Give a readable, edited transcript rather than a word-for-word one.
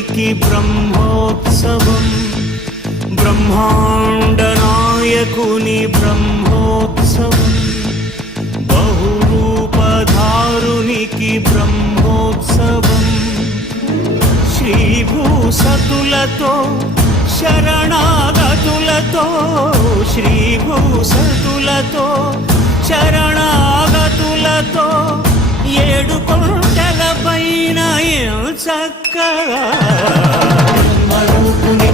బ్రహ్మాండనాయకునికి బ్రహ్మోత్సవం, బ్రహ్మాండనాయకుని బ్రహ్మోత్సవం, బహురూపధారునికి బ్రహ్మోత్సవం, శ్రీభూసతులతో శరణాగతులతో, శ్రీభూసతులతో శరణాగతులతో, ఏడు కొండల పైన చక్కగా బ్రహ్మరూపుని